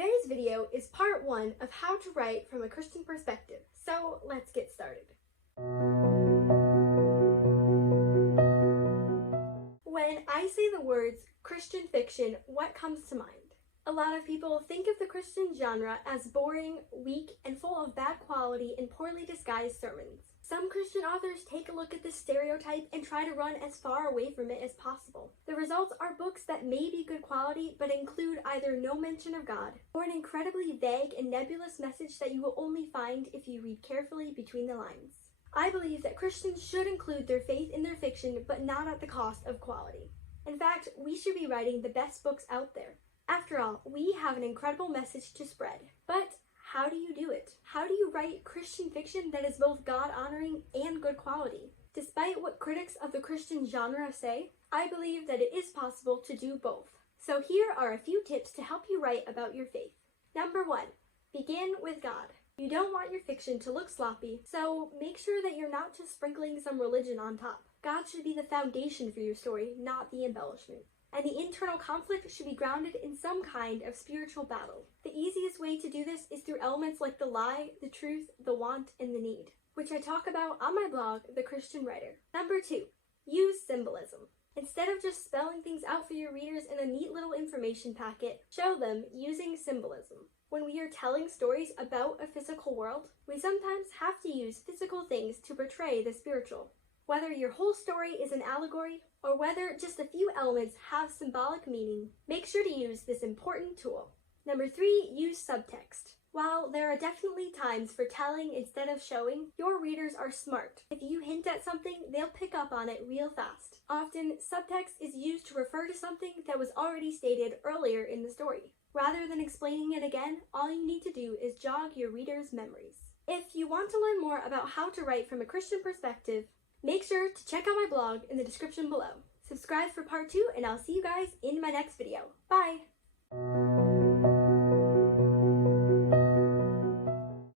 Today's video is part 1 of how to write from a Christian perspective, so let's get started. When I say the words Christian fiction, what comes to mind? A lot of people think of the Christian genre as boring, weak, and full of bad quality and poorly disguised sermons. Some Christian authors take a look at this stereotype and try to run as far away from it as possible. The results are books that may be good quality but include either no mention of God or an incredibly vague and nebulous message that you will only find if you read carefully between the lines. I believe that Christians should include their faith in their fiction, but not at the cost of quality. In fact, we should be writing the best books out there. After all, we have an incredible message to spread. But how do you do it? How do you write Christian fiction that is both God-honoring and good quality? Despite what critics of the Christian genre say, I believe that it is possible to do both. So here are a few tips to help you write about your faith. Number 1, begin with God. You don't want your fiction to look sloppy, so make sure that you're not just sprinkling some religion on top. God should be the foundation for your story, not the embellishment. And the internal conflict should be grounded in some kind of spiritual battle. The easiest way to do this is through elements like the lie, the truth, the want, and the need, which I talk about on my blog, The Christian Writer. Number 2, use symbolism. Instead of just spelling things out for your readers in a neat little information packet, show them using symbolism. When we are telling stories about a physical world, we sometimes have to use physical things to portray the spiritual. Whether your whole story is an allegory, or whether just a few elements have symbolic meaning, make sure to use this important tool. Number 3, use subtext. While there are definitely times for telling instead of showing, your readers are smart. If you hint at something, they'll pick up on it real fast. Often, subtext is used to refer to something that was already stated earlier in the story. Rather than explaining it again, all you need to do is jog your readers' memories. If you want to learn more about how to write from a Christian perspective, make sure to check out my blog in the description below. Subscribe for part 2, and I'll see you guys in my next video. Bye!